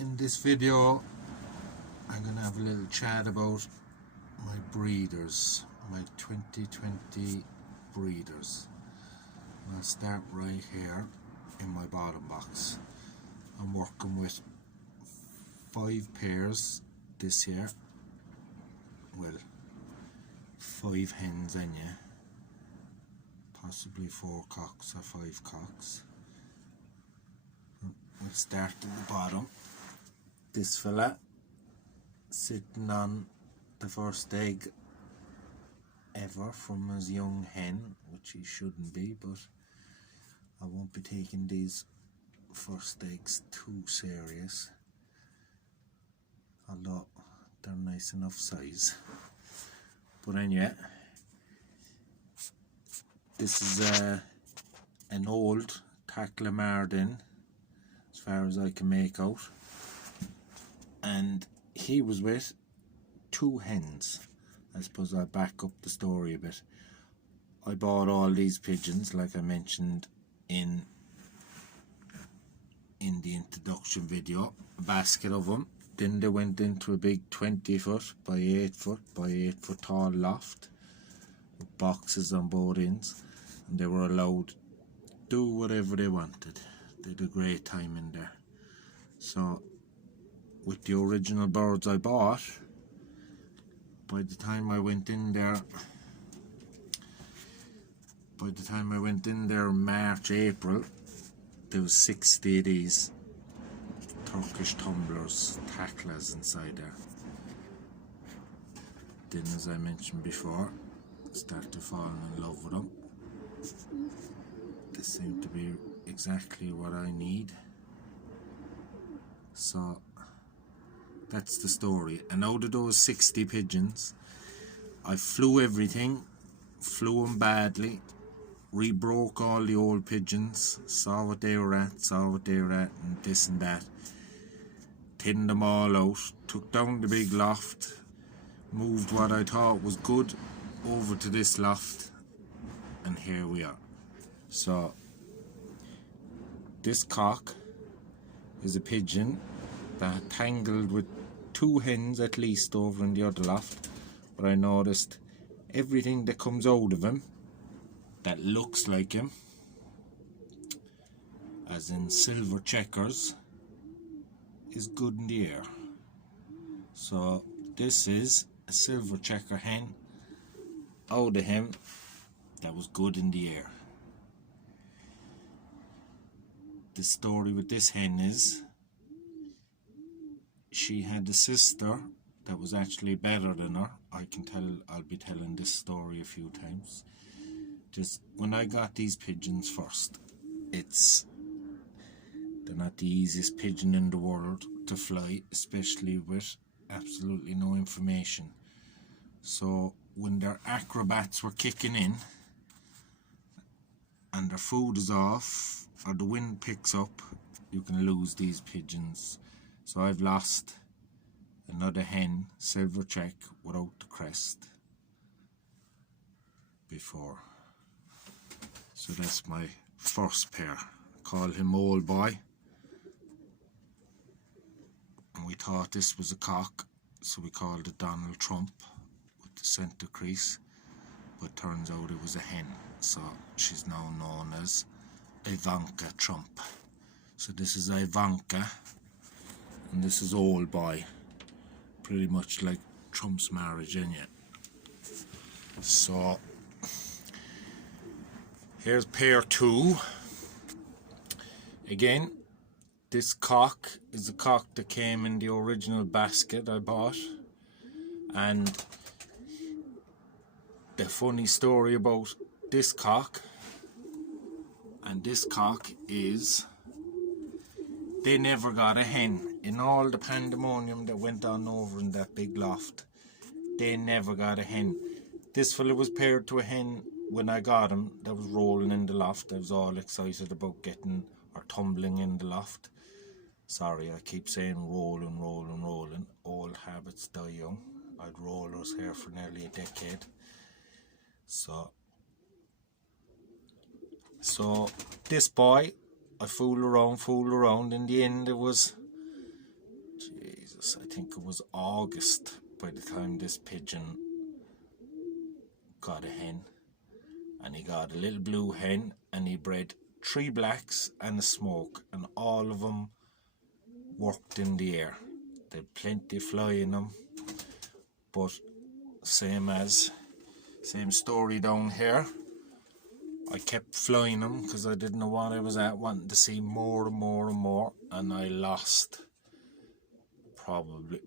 In this video I'm going to have a little chat about my breeders, my 2020 breeders. And I'll start right here in my bottom box. I'm working with 5 pairs this year. Well, 5 hens in you, possibly 4 cocks or 5 cocks. We'll start at the bottom. This fella sitting on the first egg ever from his young hen, which he shouldn't be, but I won't be taking these first eggs too serious, although they're nice enough size. But anyway, this is an old Takla Mardin, as far as I can make out, and he was with 2 hens. I suppose I'll back up the story a bit. I bought all these pigeons, like I mentioned in the introduction video, a basket of them. Then they went into a big 20 foot by 8 foot by 8 foot tall loft with boxes on both ends, and they were allowed to do whatever they wanted. They had a great time in there. So with the original birds I bought, by the time I went in there March, April, there was 60 of these Turkish tumblers, Taklas inside there. Then, as I mentioned before, started falling in love with them. They seem to be exactly what I need. So that's the story. And out of those 60 pigeons, I flew everything, flew them badly, rebroke all the old pigeons, saw what they were at, and this and that. Thinned them all out, took down the big loft, moved what I thought was good over to this loft, and here we are. So this cock is a pigeon that tangled with 2 hens at least over in the other loft, but I noticed everything that comes out of him that looks like him, as in silver checkers, is good in the air. So this is a silver checker hen out of him that was good in the air. The story with this hen is she had a sister that was actually better than her. I'll be telling this story a few times. Just when I got these pigeons first, they're not the easiest pigeon in the world to fly, especially with absolutely no information. So when their acrobats were kicking in and their food is off or the wind picks up, you can lose these pigeons. So I've lost another hen, silver check, without the crest before. So that's my first pair. I call him Old Boy. And we thought this was a cock, so we called it Donald Trump with the centre crease. But turns out it was a hen, so she's now known as Ivanka Trump. So this is Ivanka, and this is Old Boy. Pretty much like Trump's marriage, ain't it? So here's pair 2. Again, this cock is a cock that came in the original basket I bought. And the funny story about this cock and this cock is they never got a hen. In all the pandemonium that went on over in that big loft, they never got a hen. This fella was paired to a hen when I got him that was rolling in the loft. I was all excited about getting or tumbling in the loft. Sorry, I keep saying rolling. Old habits die young. I'd rollers here for nearly a decade. So this boy, I fooled around. In the end, it was Jesus, I think it was August by the time this pigeon got a hen. And he got a little blue hen, and he bred 3 blacks and a smoke, and all of them worked in the air. They had plenty fly in them, but same story down here. I kept flying them because I didn't know what I was at, wanting to see more and more and more, and I lost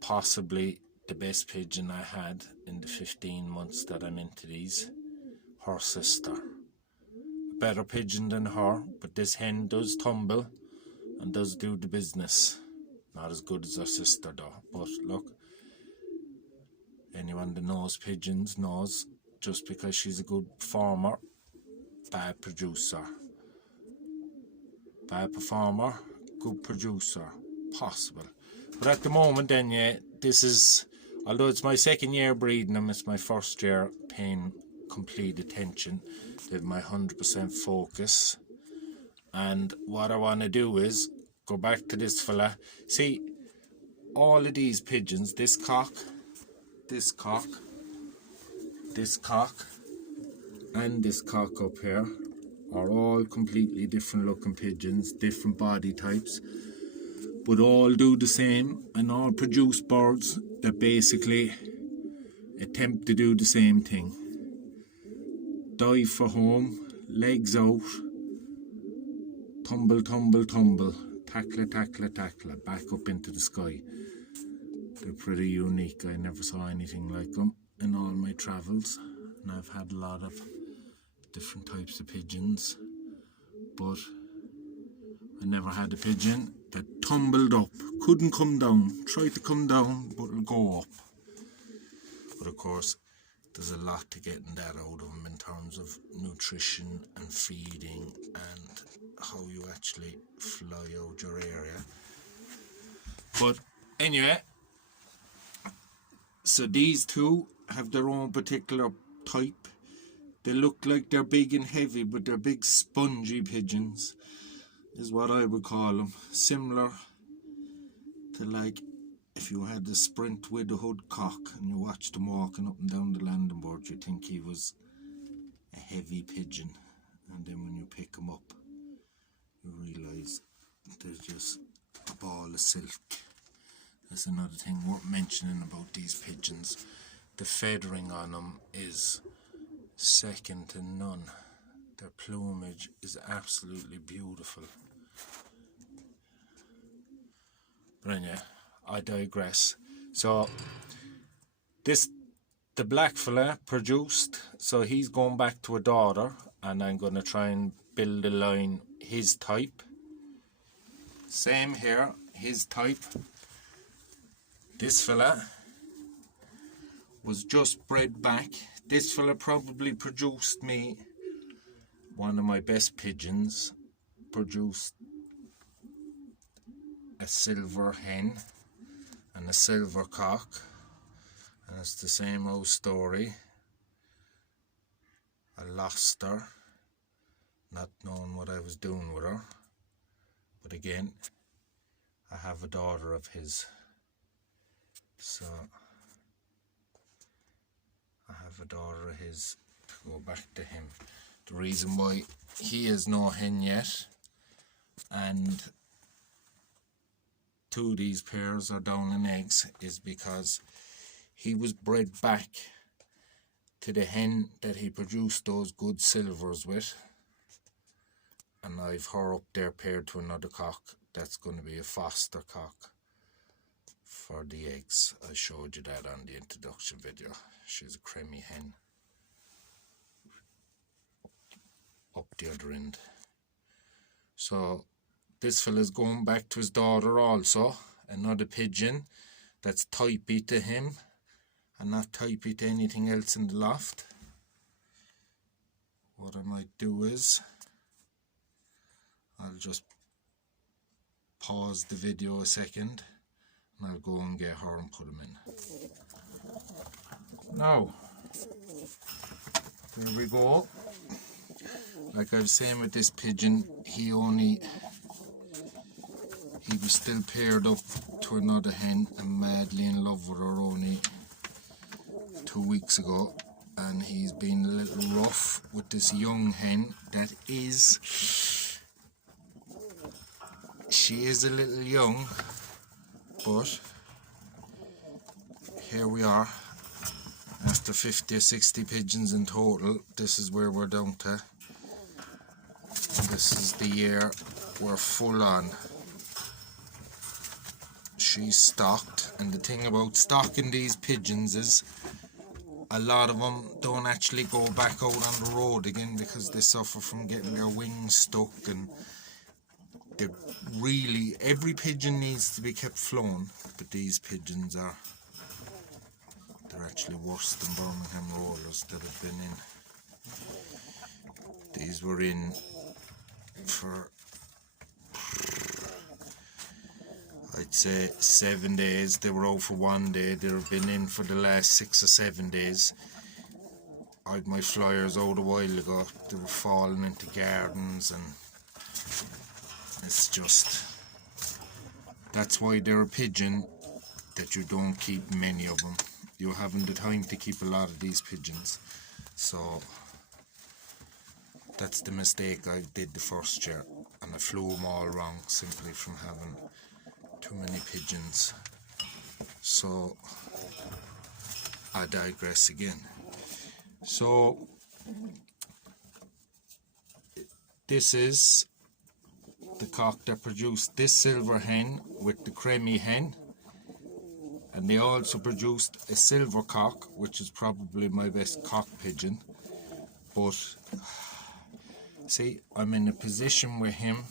possibly the best pigeon I had in the 15 months that I'm into these. Her sister. A better pigeon than her, but this hen does tumble and does do the business. Not as good as her sister though, but look, anyone that knows pigeons knows just because she's a good performer, bad producer. Bad performer, good producer, possible. But at the moment then, yeah, this is, although it's my second year breeding them, it's my first year paying complete attention. They have my 100% focus. And what I want to do is go back to this fella. See, all of these pigeons, this cock, this cock, this cock, and this cock up here, are all completely different looking pigeons, different body types, but all do the same and all produce birds that basically attempt to do the same thing. Dive for home, legs out, tumble, tumble, tumble, tackle, tackle, tackle, back up into the sky. They're pretty unique. I never saw anything like them in all my travels, and I've had a lot of different types of pigeons, but I never had a pigeon that tumbled up, couldn't come down, tried to come down, but it'll go up. But of course, there's a lot to getting that out of them in terms of nutrition and feeding and how you actually fly out your area. But anyway, so these two have their own particular type. They look like they're big and heavy, but they're big spongy pigeons, is what I would call them. Similar to like if you had a sprint with a hood cock and you watched him walking up and down the landing board, you'd think he was a heavy pigeon. And then when you pick him up, you realise they're just a ball of silk. That's another thing worth mentioning about these pigeons. The feathering on them is second to none. Their plumage is absolutely beautiful. But anyway, I digress. So the black fella produced, so he's going back to a daughter, and I'm going to try and build a line his type. Same here, his type. This fella was just bred back. This fella probably produced me one of my best pigeons. Produced a silver hen and a silver cock, and it's the same old story. I lost her, not knowing what I was doing with her, but again, I have a daughter of his, so I have a daughter of his to go back to him. The reason why he has no hen yet, and 2 of these pairs are down in eggs, is because he was bred back to the hen that he produced those good silvers with, and I've her up there paired to another cock that's going to be a foster cock for the eggs. I showed you that on the introduction video. She's a creamy hen up the other end. So this fella's going back to his daughter also, another pigeon that's typey to him and not typey to anything else in the loft. What I might do is I'll just pause the video a second and I'll go and get her and put him in. Now, here we go. Like I was saying with this pigeon, he was still paired up to another hen and madly in love with her only 2 weeks ago, and he's been a little rough with this young hen that is, she is a little young, but here we are. After 50 or 60 pigeons in total, this is where we're down to. This is the year we're full on. She's stocked, and the thing about stocking these pigeons is a lot of them don't actually go back out on the road again because they suffer from getting their wings stuck, and they're really, every pigeon needs to be kept flown, but these pigeons are, they're actually worse than Birmingham rollers that have been in. These were in for, I'd say 7 days. They were out for 1 day. They've been in for the last 6 or 7 days. I had my flyers out a while ago. They were falling into gardens, and it's just, that's why they're a pigeon that you don't keep many of them. You haven't the time to keep a lot of these pigeons. So that's the mistake I did the first year, and I flew them all wrong simply from having too many pigeons. So I digress again. So this is the cock that produced this silver hen with the creamy hen, and they also produced a silver cock, which is probably my best cock pigeon. But see, I'm in a position with him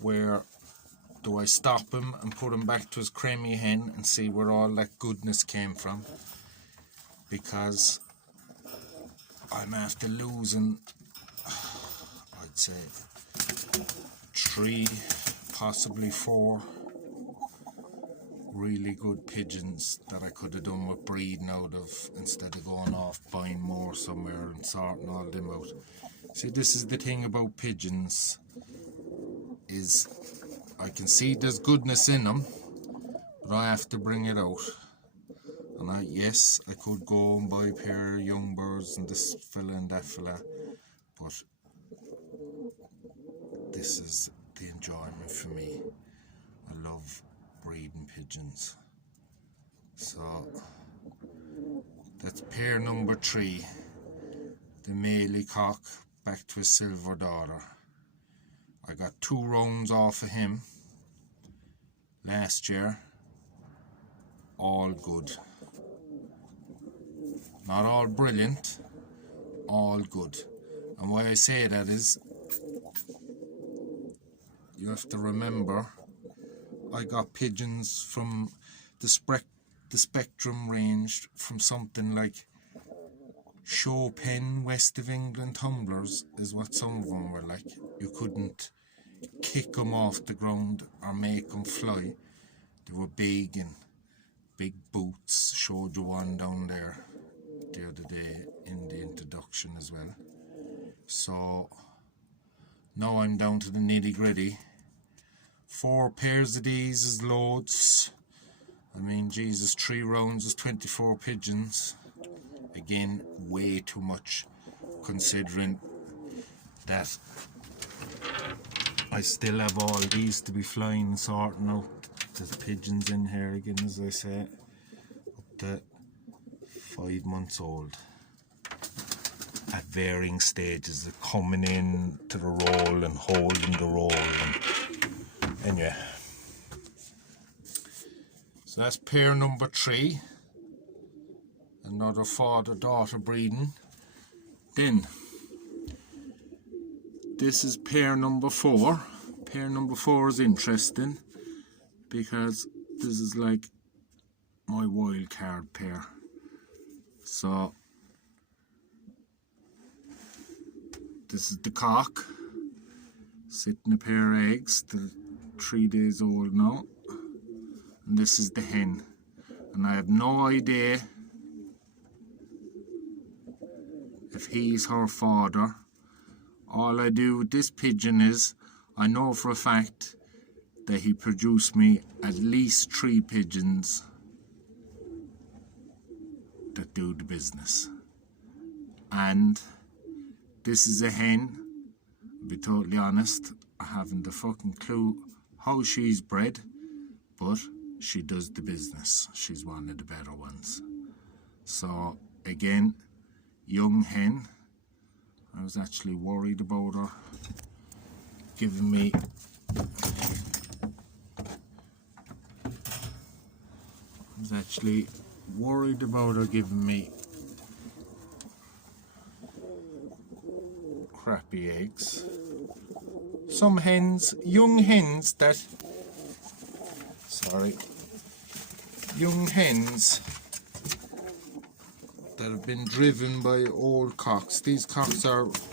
where, do I stop him and put him back to his creamy hen and see where all that goodness came from? Because I'm after losing, I'd say, 3, possibly 4 really good pigeons that I could have done with breeding out of, instead of going off buying more somewhere and sorting all them out. See, this is the thing about pigeons, is I can see there's goodness in them, but I have to bring it out. And yes, I could go and buy a pair of young birds and this fella and that fella, but this is the enjoyment for me. I love breeding pigeons. So that's pair number 3, the male cock back to his silver daughter. I got 2 rounds off of him last year, all good. Not all brilliant, all good. And why I say that is, you have to remember, I got pigeons from the spectrum ranged from something like show pen West of England tumblers is what some of them were like. You couldn't kick them off the ground or make them fly. They were big, and big boots. Showed you one down there the other day in the introduction as well. So now I'm down to the nitty gritty. 4 pairs of these is loads. I mean, Jesus, 3 rounds is 24 pigeons. Again, way too much, considering that I still have all these to be flying and sorting out. There's pigeons in here again, as I say, up to 5 months old, at varying stages of coming in to the roll and holding the roll. And anyway, so that's pair number 3. Another father-daughter breeding. Then this is pair number 4. Pair number 4 is interesting because this is like my wild card pair. So this is the cock, sitting a pair of eggs, they're 3 days old now, and this is the hen. And I have no idea if he's her father. All I do with this pigeon is, I know for a fact that he produced me at least 3 pigeons that do the business. And this is a hen, to be totally honest, I haven't a fucking clue how she's bred, but she does the business. She's one of the better ones. So again, young hen. I was actually worried about her giving me crappy eggs. Some hens, young hens that have been driven by old cocks. These cocks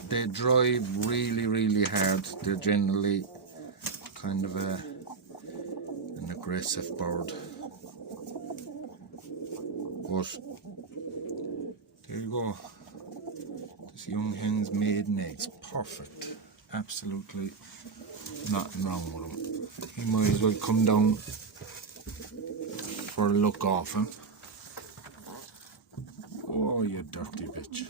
they drive really, really hard. They're generally kind of an aggressive bird. But there you go. This young hen's maiden eggs, perfect. Absolutely nothing wrong with him. He might as well come down for a look off him. Oh, you dirty bitch.